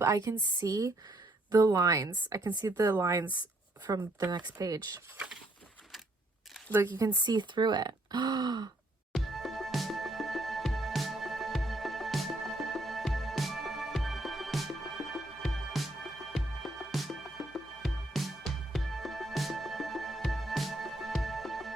but I can see the lines. I can see the lines from the next page. Like, you can see through it.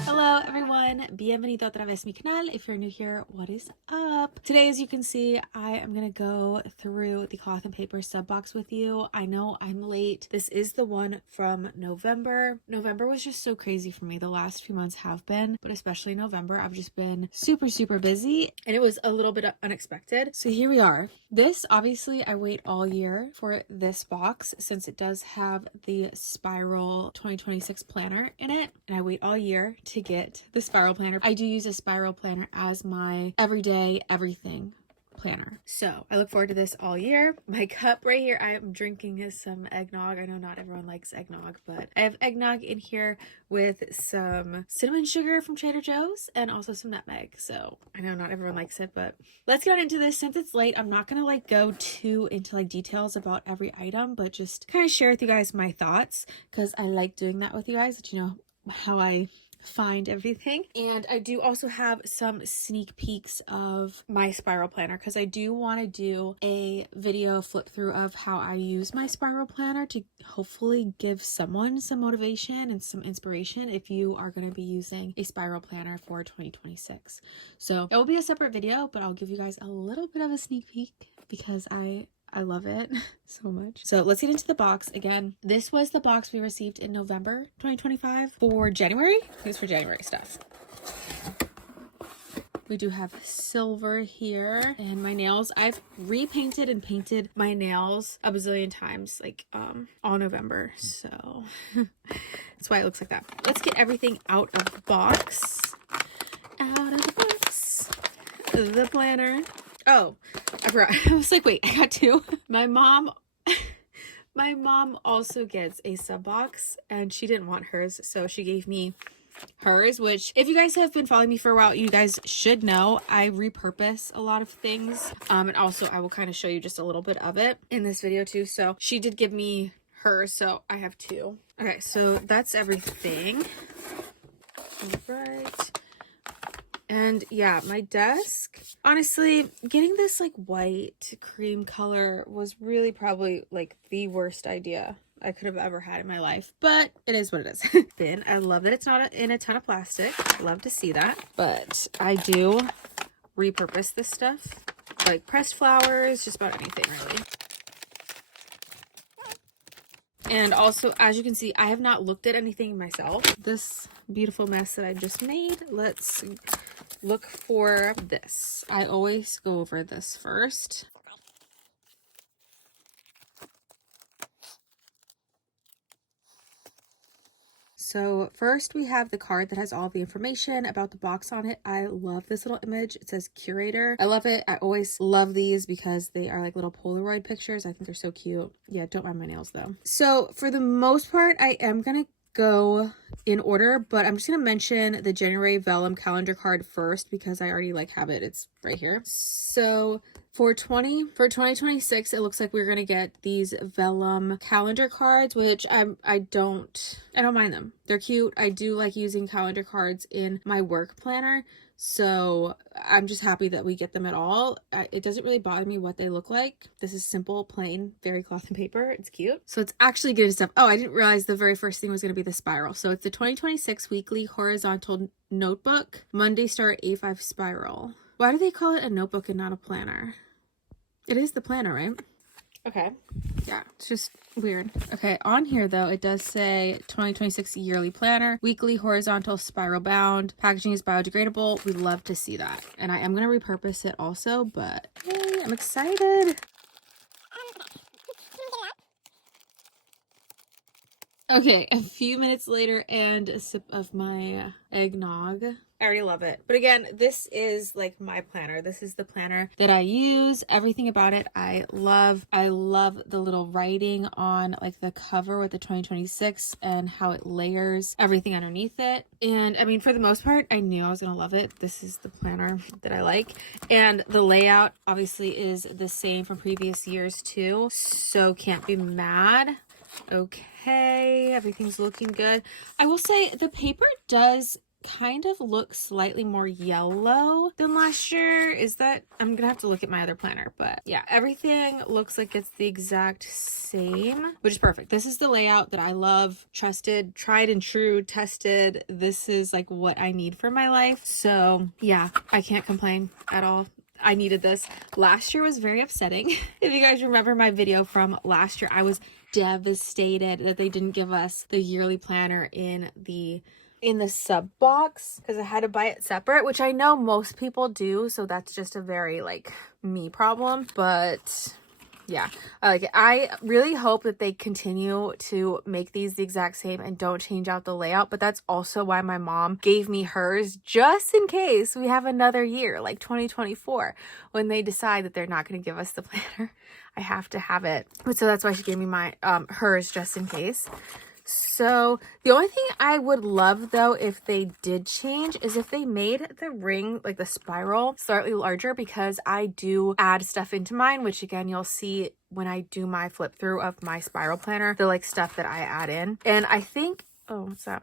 Hello everyone, bienvenido otra vez a mi canal. If you're new here, what is up? Today, as you can see, I am gonna go through the cloth and paper sub box with you. I know I'm late. This is the one from November. November was just so crazy for me. The last few months have been, but especially November, I've just been super busy, and it was a little bit unexpected. So here we are. This, obviously, I wait all year for this box since it does have the Spiral 2026 planner in it, and I wait all year to get the Spiral planner. I do use a Spiral planner as my everyday everything planner, so I look forward to this all year. My cup right here, I am drinking is some eggnog. I know not everyone likes eggnog, but I have eggnog in here with some cinnamon sugar from Trader Joe's and also some nutmeg. So I know not everyone likes it, but let's get on into this. Since it's late, I'm not gonna like go too into like details about every item, but just kind of share with you guys my thoughts, because I like doing that with you guys, that you know how I find everything. And I do also have some sneak peeks of my Spiral planner, because I do want to do a video flip through of how I use my Spiral planner to hopefully give someone some motivation and some inspiration if you are going to be using a Spiral planner for 2026. So it will be a separate video, but I'll give you guys a little bit of a sneak peek because I love it so much. So let's get into the box. Again, this was the box we received in November 2025 for January. It's for January stuff. We do have silver here, and my nails. I've repainted and painted my nails a bazillion times, like all November. So that's why it looks like that. Let's get everything out of the box. Out of the box. The planner. Oh, I forgot. I was like, wait, I got two. My mom also gets a sub box, and she didn't want hers, so she gave me hers, which if you guys have been following me for a while, you guys should know I repurpose a lot of things. And also I will kind of show you just a little bit of it in this video too. So she did give me hers, so I have two. Okay, so that's everything. All right. And yeah, my desk, honestly, getting this like white cream color was really probably like the worst idea I could have ever had in my life, but it is what it is. Thin. I love that it's not in a ton of plastic. Love to see that. But I do repurpose this stuff, like pressed flowers, just about anything really. And also, as you can see, I have not looked at anything myself. This beautiful mess that I just made, let's look for this. I always go over this first. So first we have the card that has all the information about the box on it. I love this little image. It says curator. I love it. I always love these because they are like little Polaroid pictures. I think they're so cute. Yeah, don't mind my nails though. So for the most part, I am gonna go in order, but I'm just gonna mention the January vellum calendar card first because I already like have it. It's right here. So for 2026, it looks like we're gonna get these vellum calendar cards, which I don't mind them. They're cute. I do like using calendar cards in my work planner, so I'm just happy that we get them at all. It doesn't really bother me what they look like. This is simple, plain, very cloth and paper. It's cute. So it's actually good stuff. Oh, I didn't realize the very first thing was going to be the spiral. So it's the 2026 weekly horizontal notebook, Monday Star A5 spiral. Why do they call it a notebook and not a planner? It is the planner, right? Okay. Yeah, it's just weird. Okay, on here though, it does say 2026 yearly planner, weekly horizontal spiral bound, packaging is biodegradable. We love to see that. And I am going to repurpose it also, but yay, I'm excited. Okay, a few minutes later and a sip of my eggnog. I already love it. But again, this is like my planner. This is the planner that I use. Everything about it I love. I love the little writing on like the cover with the 2026 and how it layers everything underneath it. And I mean, for the most part, I knew I was gonna love it. This is the planner that I like. And the layout obviously is the same from previous years too. So can't be mad. Okay, everything's looking good. I will say the paper does kind of look slightly more yellow than last year. Is that, I'm gonna have to look at my other planner, but yeah, everything looks like it's the exact same, which is perfect. This is the layout that I love, trusted, tried and true, tested. This is like what I need for my life. So yeah, I can't complain at all. I needed this. Last year was very upsetting. If you guys remember my video from last year, I was devastated that they didn't give us the yearly planner in the sub box because I had to buy it separate, which I know most people do, so that's just a very like me problem. But yeah, I like it. I really hope that they continue to make these the exact same and don't change out the layout, but that's also why my mom gave me hers, just in case we have another year like 2024 when they decide that they're not going to give us the planner. I have to have it, but so that's why she gave me my hers just in case. So the only thing I would love though if they did change is if they made the ring, like the spiral, slightly larger, because I do add stuff into mine, which again you'll see when I do my flip through of my spiral planner, the like stuff that I add in. And I think, oh, what's that?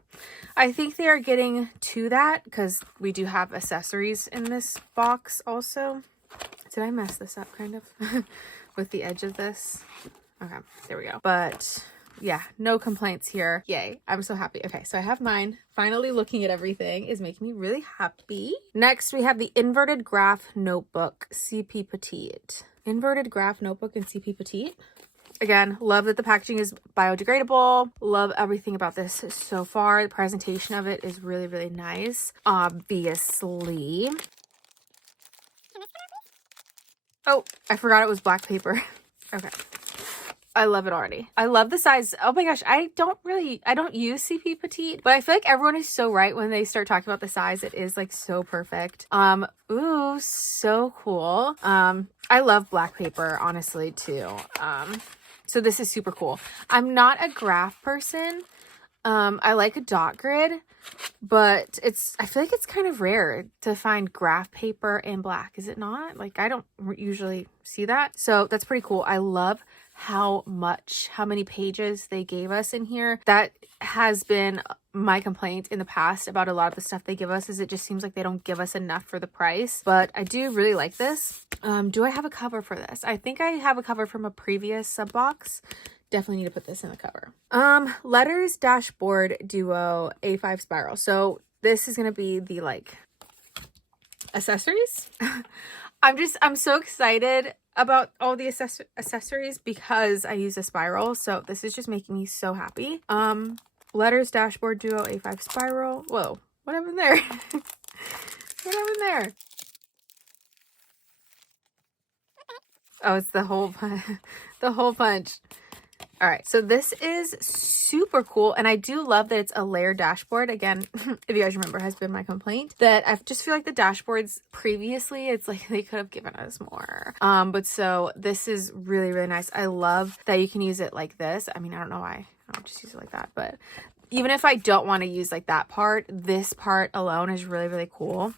I think they are getting to that because we do have accessories in this box also. Did I mess this up kind of with the edge of this? Okay, there we go. But yeah, no complaints here. Yay, I'm so happy. Okay, so I have mine. Finally looking at everything is making me really happy. Next, we have the Inverted Graph Notebook CP Petite. Inverted Graph Notebook in CP Petite. Again, love that the packaging is biodegradable. Love everything about this so far. The presentation of it is really, really nice. Obviously. Oh, I forgot it was black paper. Okay. I love it already. I love the size. Oh my gosh, I don't use CP Petite, but I feel like everyone is so right when they start talking about the size. It is like so perfect. Ooh, so cool. I love black paper, honestly, too. So this is super cool. I'm not a graph person. I like a dot grid, but I feel like it's kind of rare to find graph paper in black. Is it not? Like, I don't usually see that. So that's pretty cool. I love how many pages they gave us in here. That has been my complaint in the past about a lot of the stuff they give us, is it just seems like they don't give us enough for the price. But I do really like this. Do I have a cover for this? I think I have a cover from a previous sub box. Definitely need to put this in the cover. Letters Dashboard Duo A5 Spiral. So this is going to be the like accessories. I'm so excited about all the accessories because I use a spiral. So this is just making me so happy. Letters Dashboard Duo A5 Spiral. Whoa, what happened there? What happened there? Oh, it's the whole punch. All right, so this is super cool, and I do love that it's a layered dashboard. Again, if you guys remember, has been my complaint that I just feel like the dashboards previously, it's like they could have given us more. But so this is really, really nice. I love that you can use it like this. I mean, I don't know why. I'll just use it like that, but even if I don't want to use like that part, this part alone is really, really cool.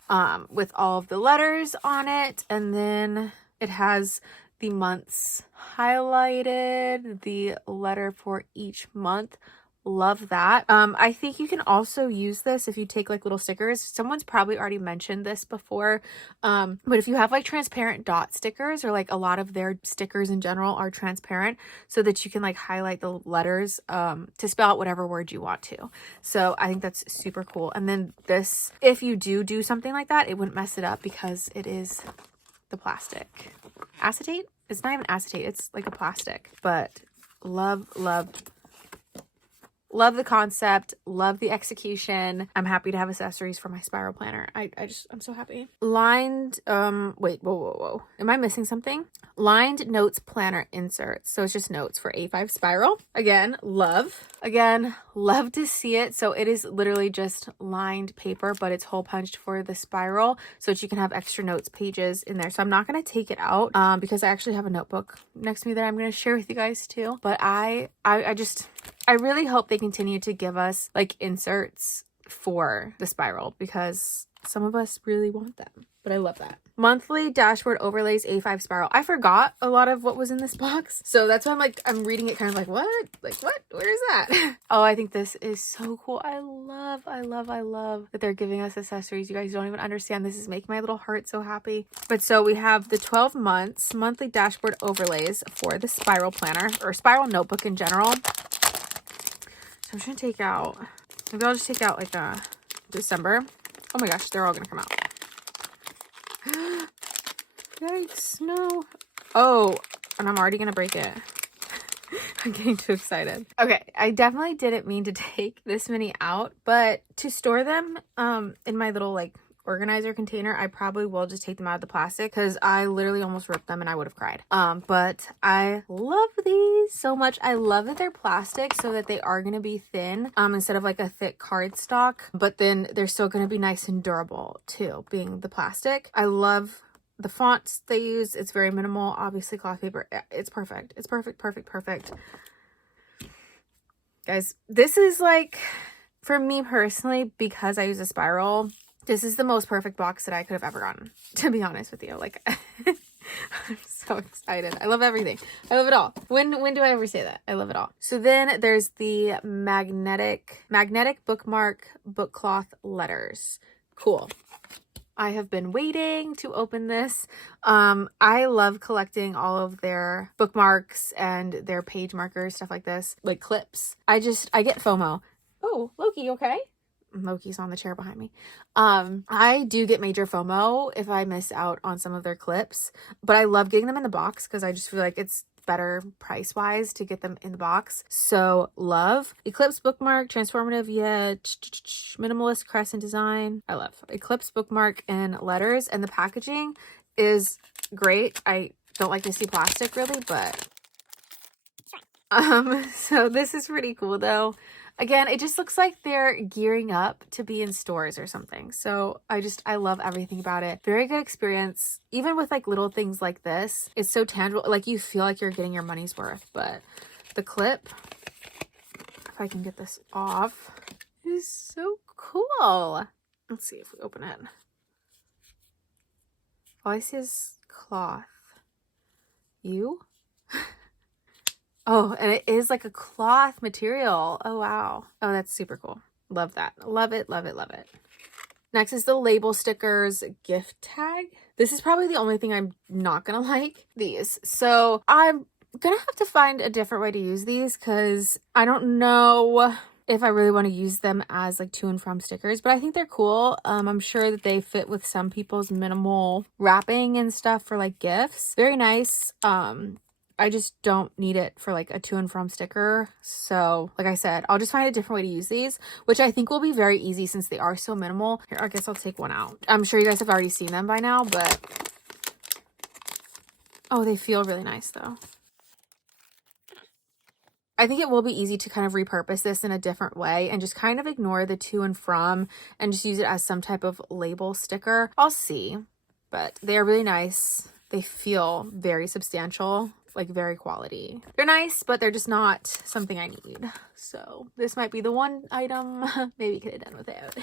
With all of the letters on it, and then it has the months highlighted, the letter for each month. Love that. I think you can also use this if you take like little stickers. Someone's probably already mentioned this before, but if you have like transparent dot stickers, or like a lot of their stickers in general are transparent, so that you can like highlight the letters to spell out whatever word you want to. So I think that's super cool. And then this, if you do something like that, it wouldn't mess it up because it is the plastic. Acetate? It's not even acetate, it's like a plastic. But love love the concept, love the execution. I'm happy to have accessories for my spiral planner. I'm so happy. Lined, wait, whoa. Am I missing something? Lined notes planner inserts. So it's just notes for A5 spiral. Again, love to see it. So it is literally just lined paper, but it's hole punched for the spiral so that you can have extra notes pages in there. So I'm not going to take it out because I actually have a notebook next to me that I'm going to share with you guys too. But I really hope they continue to give us like inserts for the spiral because some of us really want them. But I love that. Monthly dashboard overlays A5 spiral. I forgot a lot of what was in this box. So that's why I'm reading it kind of like, what? Like, what? Where is that? Oh, I think this is so cool. I love that they're giving us accessories. You guys don't even understand. This is making my little heart so happy. But so we have the 12 months monthly dashboard overlays for the spiral planner or spiral notebook in general. So I'm just going to take out, maybe I'll just take out like a December. Oh my gosh, they're all going to come out. Yikes, no. Oh, and I'm already gonna break it. I'm getting too excited. Okay, I definitely didn't mean to take this many out, but to store them in my little like organizer container, I probably will just take them out of the plastic because I literally almost ripped them and I would have cried. But I love these so much. I love that they're plastic so that they are going to be thin instead of like a thick cardstock, but then they're still going to be nice and durable too, being the plastic. I love the fonts they use. It's very minimal. Obviously cloth paper. It's perfect. It's perfect. Guys, this is like, for me personally, because I use a spiral, this is the most perfect box that I could have ever gotten, to be honest with you. Like, I'm so excited. I love everything. I love it all. When do I ever say that? I love it all. So then there's the magnetic bookmark book cloth letters. Cool. I have been waiting to open this. I love collecting all of their bookmarks and their page markers, stuff like this, like clips. I get FOMO. Oh, Loki, okay? Loki's on the chair behind me. I do get major FOMO if I miss out on some of their clips, but I love getting them in the box because I just feel like it's better price wise to get them in the box. So love Eclipse bookmark, transformative yet minimalist crescent design. I love Eclipse bookmark and letters, and the packaging is great. I don't like to see plastic really, but so this is pretty cool though. Again, it just looks like they're gearing up to be in stores or something. So I love everything about it. Very good experience. Even with like little things like this, it's so tangible. Like you feel like you're getting your money's worth. But the clip, if I can get this off, is so cool. Let's see if we open it. All I see is cloth. You? Oh, and it is like a cloth material. Oh, wow. Oh, that's super cool. Love that. Love it. Next is the label stickers gift tag. This is probably the only thing I'm not going to like these. So I'm going to have to find a different way to use these because I don't know if I really want to use them as like to and from stickers, but I think they're cool. I'm sure that they fit with some people's minimal wrapping and stuff for like gifts. Very nice. I just don't need it for like a to and from sticker. So like I said, I'll just find a different way to use these, which I think will be very easy since they are so minimal. Here, I guess I'll take one out. I'm sure you guys have already seen them by now, but oh, they feel really nice though. I think it will be easy to kind of repurpose this in a different way and just kind of ignore the to and from and just use it as some type of label sticker. I'll see, but they are really nice. They feel very substantial, like very quality. They're nice, but they're just not something I need. So this might be the one item maybe could have done without.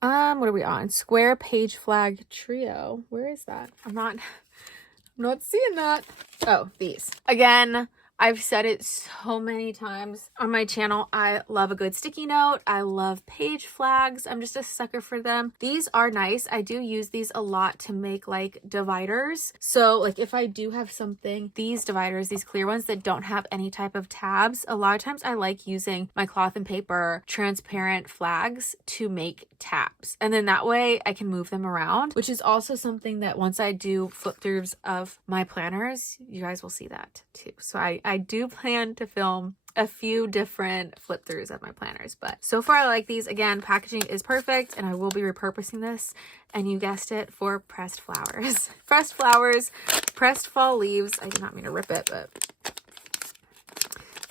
What are we on? Square page flag trio. Where is that? I'm not seeing that. Oh, these. Again, I've said it so many times on my channel. I love a good sticky note. I love page flags. I'm just a sucker for them. These are nice. I do use these a lot to make like dividers. So like if I do have something, these dividers, these clear ones that don't have any type of tabs, a lot of times I like using my cloth and paper transparent flags to make tabs. And then that way I can move them around, which is also something that once I do flip throughs of my planners, you guys will see that too. So I I do plan to film a few different flip throughs of my planners, but so far I like these. Again, packaging is perfect, and I will be repurposing this, and you guessed it, for pressed flowers. Pressed flowers, pressed fall leaves. I did not mean to rip it, but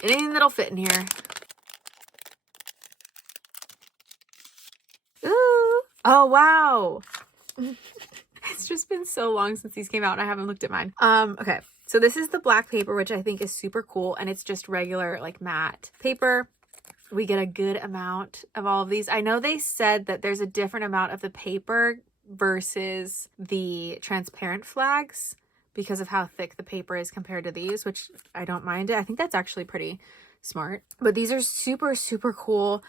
anything that'll fit in here. Ooh. Oh, wow. It's just been so long since these came out and I haven't looked at mine. Okay. So this is the black paper, which I think is super cool. And it's just regular like matte paper. We get a good amount of all of these. I know they said that there's a different amount of the paper versus the transparent flags because of how thick the paper is compared to these, which I don't mind it. I think that's actually pretty smart. But these are super, super cool.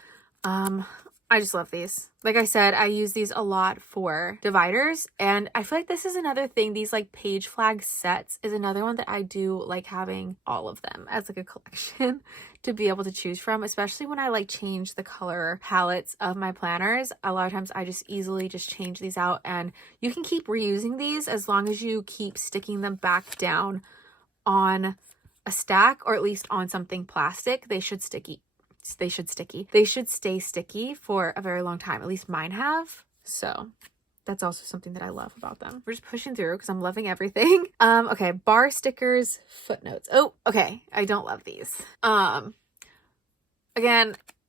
I just love these. Like I said, I use these a lot for dividers, and I feel like this is another thing. These like page flag sets is another one that I do like having all of them as like a collection to be able to choose from, especially when I like change the color palettes of my planners. A lot of times I just easily just change these out, and you can keep reusing these as long as you keep sticking them back down on a stack, or at least on something plastic. They should stay sticky for a very long time. At least mine have. So that's also something that I love about them. We're just pushing through because I'm loving everything. Okay, bar stickers, footnotes. Oh, okay. I don't love these. Again,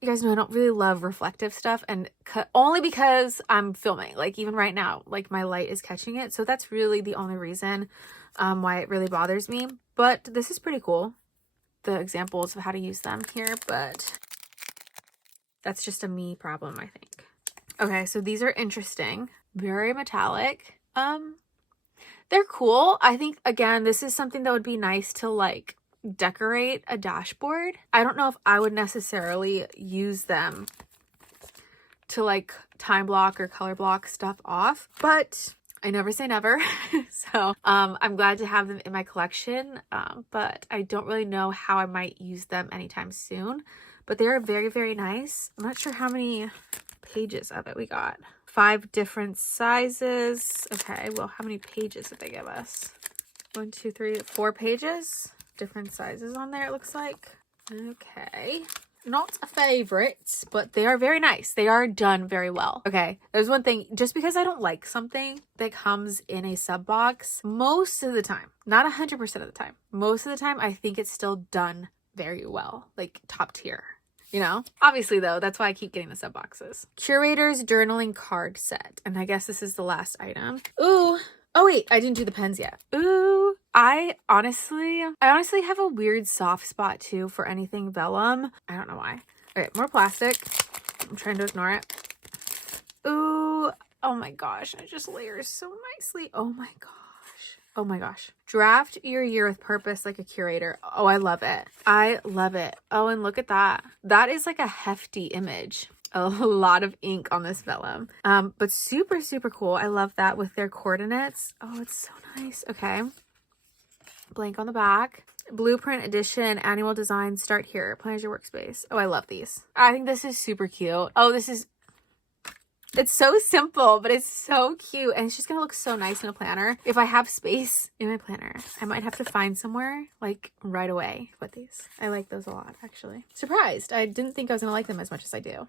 you guys know I don't really love reflective stuff, and only because I'm filming. Like even right now, like my light is catching it. So that's really the only reason why it really bothers me. But this is pretty cool, the examples of how to use them here, but that's just a me problem, I think. Okay, so these are interesting. Very metallic. They're cool. I think, again, this is something that would be nice to like decorate a dashboard. I don't know if I would necessarily use them to like time block or color block stuff off, but I never say never. So I'm glad to have them in my collection, but I don't really know how I might use them anytime soon. But they are very, very nice. I'm not sure how many pages of it we got. 5 different sizes. Okay, well, how many pages did they give us? 1, 2, 3, 4 pages. Different sizes on there, it looks like. Okay. Not a favorite, but they are very nice. They are done very well. Okay, there's one thing. Just because I don't like something that comes in a sub box, most of the time, not 100% of the time, most of the time, I think it's still done very well. Like top tier. You know, obviously though, that's why I keep getting the sub boxes. Curator's journaling card set. And I guess this is the last item. Ooh. Oh wait, I didn't do the pens yet. Ooh. I honestly have a weird soft spot too for anything vellum. I don't know why. Okay, more plastic. I'm trying to ignore it. Ooh. Oh my gosh. It just layers so nicely. Oh my gosh. Oh my gosh. Draft your year with purpose like a curator. Oh, I love it. I love it. Oh, and look at that. That is like a hefty image. A lot of ink on this vellum. But super, super cool. I love that with their coordinates. Oh, it's so nice. Okay. Blank on the back. Blueprint edition, annual design, start here. Plan your workspace. Oh, I love these. I think this is super cute. Oh, it's so simple, but it's so cute. And it's just going to look so nice in a planner. If I have space in my planner, I might have to find somewhere like right away to put these. I like those a lot, actually. Surprised. I didn't think I was going to like them as much as I do.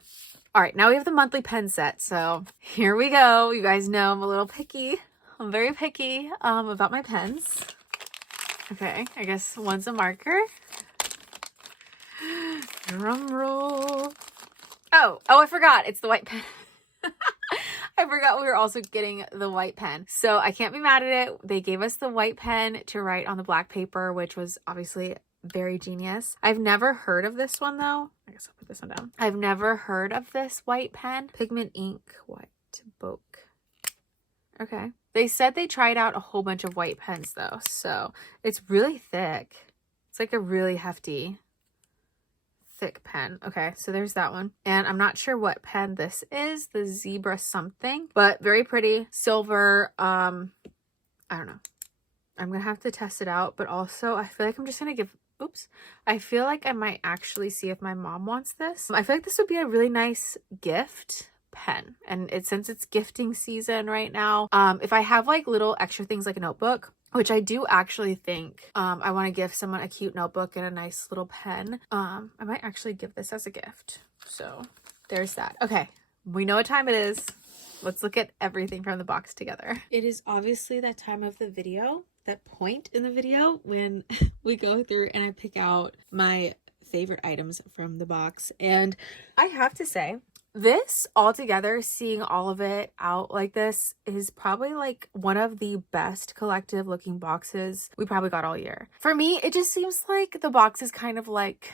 All right, now we have the monthly pen set. So here we go. You guys know I'm a little picky. I'm very picky about my pens. Okay, I guess one's a marker. Drum roll. Oh, I forgot. It's the white pen. I forgot we were also getting the white pen. So I can't be mad at it. They gave us the white pen to write on the black paper, which was obviously very genius. I've never heard of this one though. I guess I'll put this one down. I've never heard of this white pen. Pigment ink, white, Boke. Okay. They said they tried out a whole bunch of white pens though. So it's really thick. It's like a really hefty thick pen. Okay, so there's that one. And I'm not sure what pen this is, the zebra something, but very pretty. Silver. I don't know. I'm gonna have to test it out, but also I feel like I'm just gonna give, oops. I feel like I might actually see if my mom wants this. I feel like this would be a really nice gift pen, and since it's gifting season right now, if I have like little extra things like a notebook, which I do actually think I want to give someone a cute notebook and a nice little pen. I might actually give this as a gift. So there's that. Okay, we know what time it is. Let's look at everything from the box together. It is obviously that time of the video, that point in the video when we go through and I pick out my favorite items from the box. And I have to say, this all together, seeing all of it out like this, is probably like one of the best collective looking boxes we probably got all year. For me, it just seems like the box is kind of like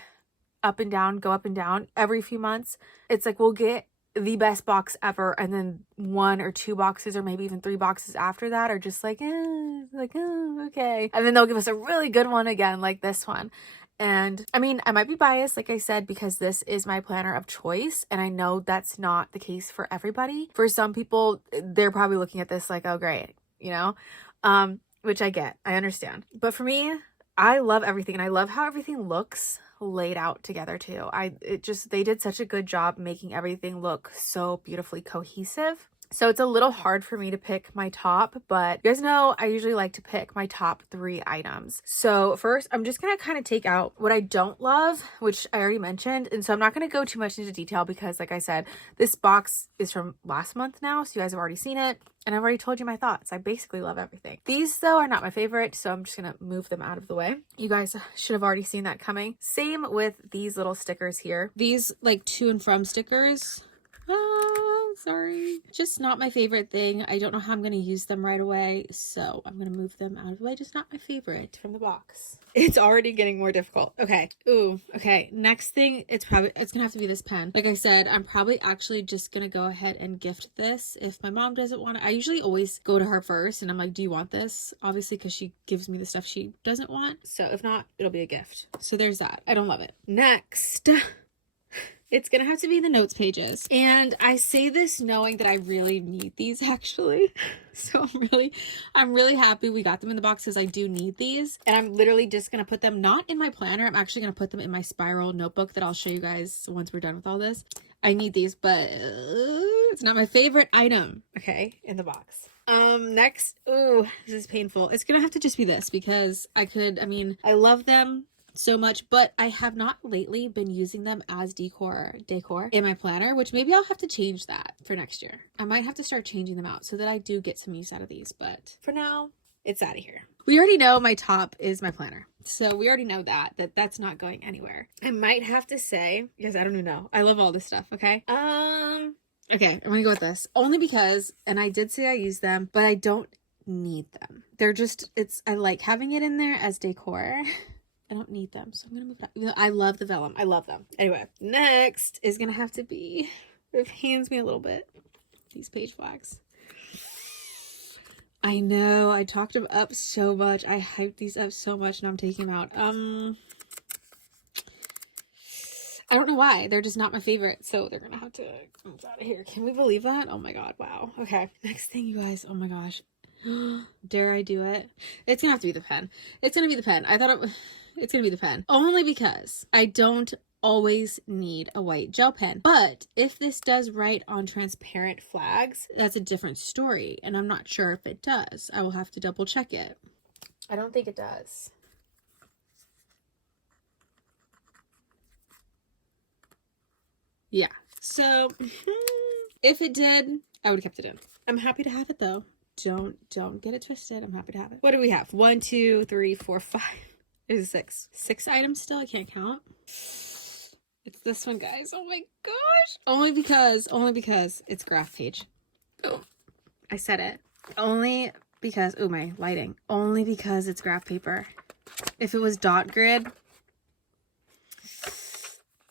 up and down, go up and down every few months. It's like we'll get the best box ever, and then 1 or 2 boxes or maybe even 3 boxes after that are just like, oh, okay. And then they'll give us a really good one again, like this one. And I mean, I might be biased, like I said, because this is my planner of choice. And I know that's not the case for everybody. For some people, they're probably looking at this like, oh, great, you know, which I get, I understand. But for me, I love everything. And I love how everything looks laid out together too. They did such a good job making everything look so beautifully cohesive. So it's a little hard for me to pick my top, but you guys know I usually like to pick my top 3 items. So first, I'm just going to kind of take out what I don't love, which I already mentioned. And so I'm not going to go too much into detail because, like I said, this box is from last month now. So you guys have already seen it. And I've already told you my thoughts. I basically love everything. These, though, are not my favorite, so I'm just going to move them out of the way. You guys should have already seen that coming. Same with these little stickers here. These, like, to and from stickers. Sorry. Just not my favorite thing. I don't know how I'm going to use them right away, so I'm going to move them out of the way. Just not my favorite from the box. It's already getting more difficult. Okay. Ooh, okay. Next thing, it's going to have to be this pen. Like I said, I'm probably actually just going to go ahead and gift this if my mom doesn't want it. I usually always go to her first and I'm like, do you want this? Obviously, because she gives me the stuff she doesn't want. So if not, it'll be a gift. So there's that. I don't love it. Next, it's gonna have to be the notes pages. And I say this knowing that I really need these actually. So I'm really happy we got them in the box because I do need these. And I'm literally just gonna put them not in my planner. I'm actually gonna put them in my spiral notebook that I'll show you guys once we're done with all this. I need these, but it's not my favorite item, okay, in the box. Next, ooh, this is painful. It's gonna have to just be this because I mean, I love them so much, but I have not lately been using them as decor in my planner, which maybe I'll have to change that for next year. I might have to start changing them out so that I do get some use out of these, but for now, it's out of here. We already know my top is my planner. So we already know that's not going anywhere. I might have to say, because I don't even know. I love all this stuff, okay? Okay, I'm gonna go with this. Only because, and I did say I use them, but I don't need them. They're just, I like having it in there as decor. I don't need them, so I'm gonna move it out. Even though I love the vellum. I love them. Anyway, next is gonna have to be, it pains me a little bit, these page flags. I know, I talked them up so much. I hyped these up so much, now I'm taking them out. I don't know why. They're just not my favorite, so they're gonna have to come out of here. Can we believe that? Oh my god, wow. Okay, next thing, you guys. Oh my gosh. Dare I do it? It's gonna have to be the pen. It's gonna be the pen. It's gonna be the pen. Only because I don't always need a white gel pen. But if this does write on transparent flags, that's a different story. And I'm not sure if it does. I will have to double check it. I don't think it does. Yeah. So if it did, I would have kept it in. I'm happy to have it though. Don't get it twisted. I'm happy to have it. What do we have? 1, 2, 3, 4, 5. There's 6. 6 items still. I can't count. It's this one, guys. Oh my gosh. Only because it's graph page. Oh, I said it. Only because, oh, my lighting. Only because it's graph paper. If it was dot grid,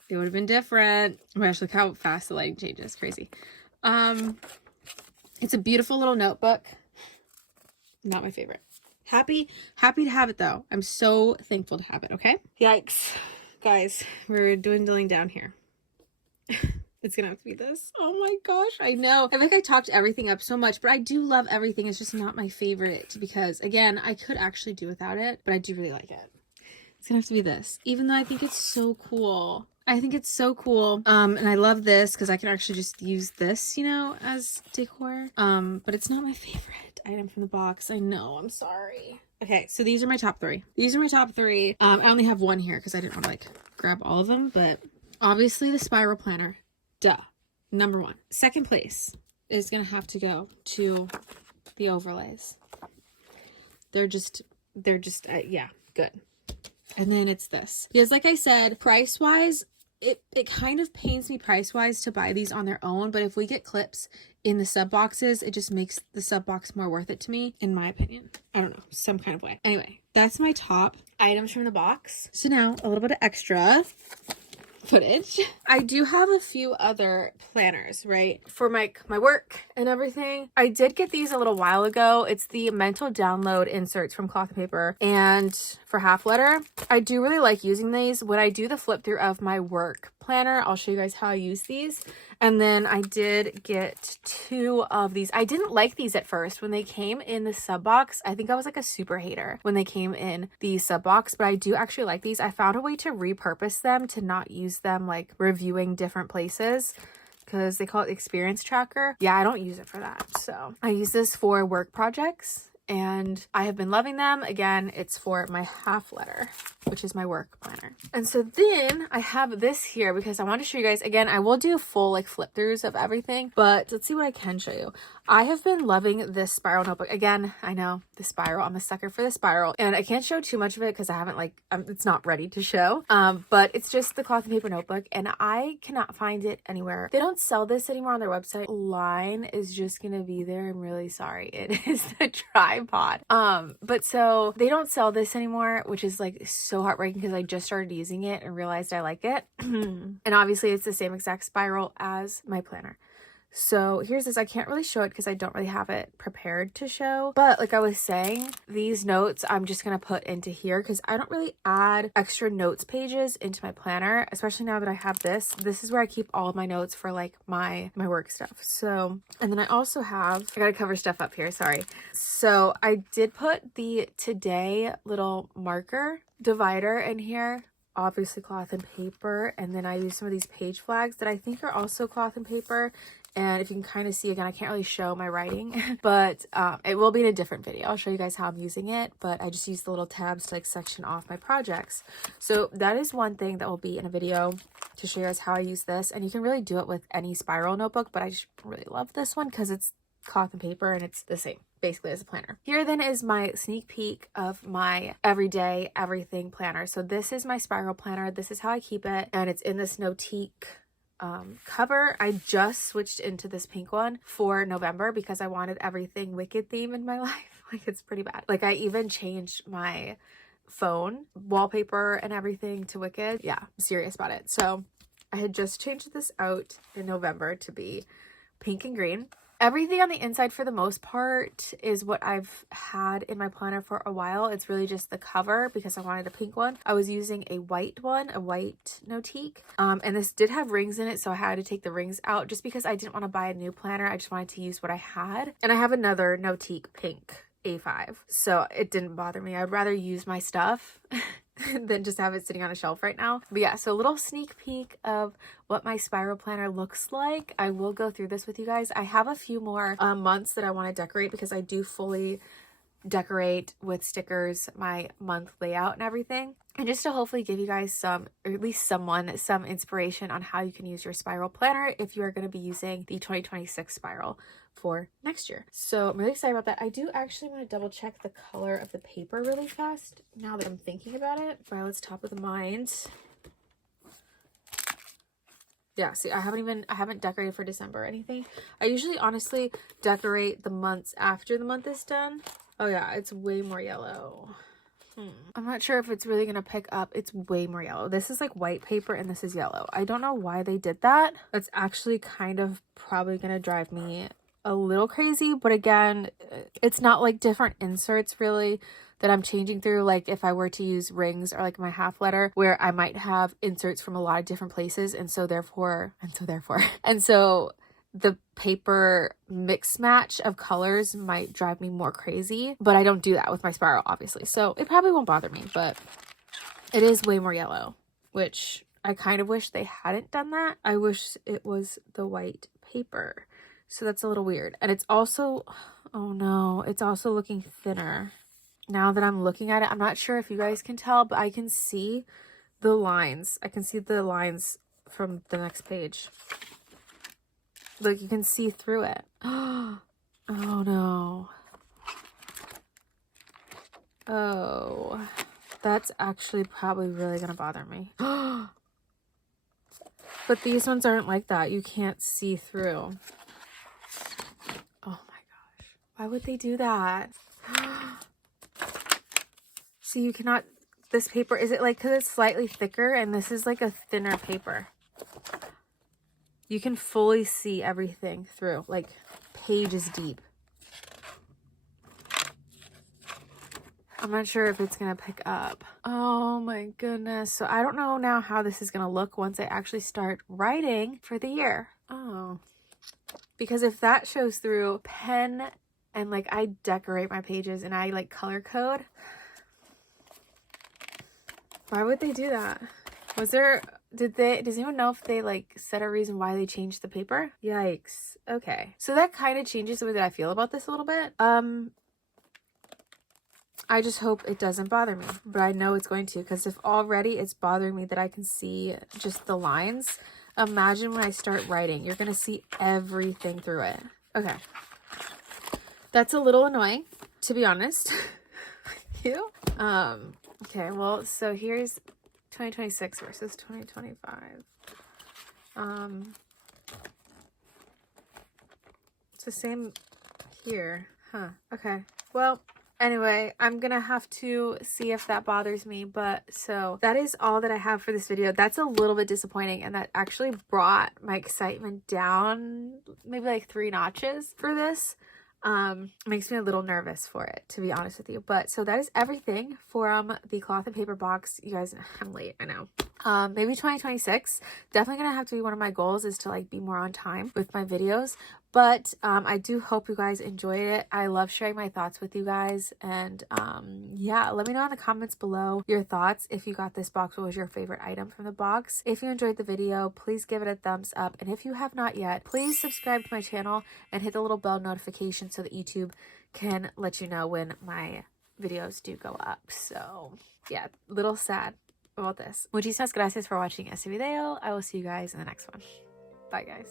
it would have been different. Oh my gosh, look how fast the lighting changes. Crazy. It's a beautiful little notebook. Not my favorite. Happy to have it though. I'm so thankful to have it, okay? Yikes. Guys, we're dwindling down here. It's gonna have to be this. Oh my gosh, I know. I think I talked everything up so much, but I do love everything. It's just not my favorite because, again, I could actually do without it, but I do really like it. It's gonna have to be this, even though I think it's so cool. I think it's so cool. And I love this because I can actually just use this, you know, as decor. But it's not my favorite item from the box. I know, I'm sorry. Okay, so these are my top three. These are my top three. I only have one here because I didn't want to like grab all of them, but obviously the spiral planner, duh, number one. Second place is gonna have to go to the overlays. They're just yeah, good. And then it's this, because like I said, price wise, it kind of pains me price wise to buy these on their own, but if we get clips in the sub boxes, it just makes the sub box more worth it to me, in my opinion. I don't know, some kind of way. Anyway, that's my top items from the box. So now a little bit of extra footage. I do have a few other planners, right, for my work and everything. I did get these a little while ago. It's the mental download inserts from Cloth and Paper, and for half letter. I do really like using these. When I do the flip through of my work planner, I'll show you guys how I use these. And then I did get two of these. I didn't like these at first when they came in the sub box. I think I was like a super hater when they came in the sub box, but I do actually like these. I found a way to repurpose them to not use them like reviewing different places, because they call it experience tracker. Yeah, I don't use it for that. So I use this for work projects, and I have been loving them. Again, it's for my half letter, which is my work planner. And so then I have this here because I want to show you guys, again, I will do full like flip throughs of everything, but let's see what I can show you. I have been loving this spiral notebook. Again, I know the spiral, I'm a sucker for the spiral, and I can't show too much of it because I haven't like, it's not ready to show. But it's just the Cloth and Paper notebook, and I cannot find it anywhere. They don't sell this anymore on their website. Line is just gonna be there. I'm really sorry. It is the tripod. But so they don't sell this anymore, which is like so heartbreaking because I just started using it and realized I like it. And obviously it's the same exact spiral as my planner. So here's this. I can't really show it because I don't really have it prepared to show, but like I was saying, these notes I'm just gonna put into here because I don't really add extra notes pages into my planner, especially now that I have this. This is where I keep all of my notes for like my work stuff. So, and then I also have, I gotta cover stuff up here, sorry. So I did put the today little marker divider in here, obviously Cloth and Paper, and then I use some of these page flags that I think are also Cloth and Paper. And if you can kind of see, again, I can't really show my writing, but it will be in a different video. I'll show you guys how I'm using it, but I just use the little tabs to like section off my projects. So that is one thing that will be in a video to show you guys how I use this. And you can really do it with any spiral notebook, but I just really love this one because it's Cloth and Paper and it's the same basically as a planner. Here then is my sneak peek of my everyday everything planner. So this is my spiral planner. This is how I keep it, and it's in this Notique cover. I just switched into this pink one for November because I wanted everything Wicked theme in my life. Like, it's pretty bad. Like, I even changed my phone wallpaper and everything to Wicked. Yeah, I'm serious about it. So I had just changed this out in November to be pink and green. Everything on the inside for the most part is what I've had in my planner for a while. It's really just the cover because I wanted a pink one. I was using a white one, a white Notique. And this did have rings in it, so I had to take the rings out just because I didn't want to buy a new planner. I just wanted to use what I had. And I have another Notique pink A5, so it didn't bother me. I'd rather use my stuff than just have it sitting on a shelf right now. But yeah, so a little sneak peek of what my spiral planner looks like. I will go through this with you guys. I have a few more months that I want to decorate because I do fully decorate with stickers my month layout and everything, and just to hopefully give you guys some, or at least someone, some inspiration on how you can use your spiral planner if you are going to be using the 2026 spiral for next year. So I'm really excited about that. I do actually want to double check the color of the paper really fast now that I'm thinking about it. Violet's top of the mind. Yeah, see, I haven't decorated for December or anything. I usually honestly decorate the months after the month is done. Oh yeah, it's way more yellow. I'm not sure if it's really gonna pick up. It's way more yellow. This is like white paper and this is yellow. I don't know why they did that. It's actually kind of probably gonna drive me a little crazy, but again, it's not like different inserts really that I'm changing through. Like if I were to use rings or like my half letter, where I might have inserts from a lot of different places, and so the paper mix match of colors might drive me more crazy, but I don't do that with my spiral, obviously. So it probably won't bother me, but it is way more yellow, which I kind of wish they hadn't done that. I wish it was the white paper. So that's a little weird. And it's also, oh no, it's also looking thinner. now that I'm looking at it, I'm not sure if you guys can tell, but I can see the lines. I can see the lines from the next page. Like, you can see through it. Oh no. Oh, that's actually probably really gonna bother me. But these ones aren't like that. You can't see through. Oh my gosh. Why would they do that? See, you cannot, this paper, is it like, because it's slightly thicker and this is like a thinner paper. You can fully see everything through, like pages deep. I'm not sure if it's going to pick up. Oh my goodness. So I don't know now how this is going to look once I actually start writing for the year. Oh. Because if that shows through pen and like I decorate my pages and I like color code, why would they do that? Was there, does anyone know if they like said a reason why they changed the paper? Yikes. Okay. So that kind of changes the way that I feel about this a little bit. I just hope it doesn't bother me, but I know it's going to, because if already it's bothering me that I can see just the lines, imagine when I start writing, you're going to see everything through it. Okay. That's a little annoying, to be honest. You? Okay, well, so here's 2026 versus 2025. It's the same here. Huh. Okay. Well, anyway, I'm gonna have to see if that bothers me, but so that is all that I have for this video. That's a little bit disappointing, and that actually brought my excitement down maybe like 3 notches for this. Makes me a little nervous for it, to be honest with you. But so that is everything from the cloth and paper box. You guys, I'm late, I know. Maybe 2026, definitely gonna have to be one of my goals, is to like be more on time with my videos. But I do hope you guys enjoyed it. I love sharing my thoughts with you guys. And yeah, let me know in the comments below your thoughts. If you got this box, what was your favorite item from the box? If you enjoyed the video, please give it a thumbs up. And if you have not yet, please subscribe to my channel and hit the little bell notification so that YouTube can let you know when my videos do go up. So yeah, little sad about this. Muchísimas gracias for watching este video. I will see you guys in the next one. Bye guys.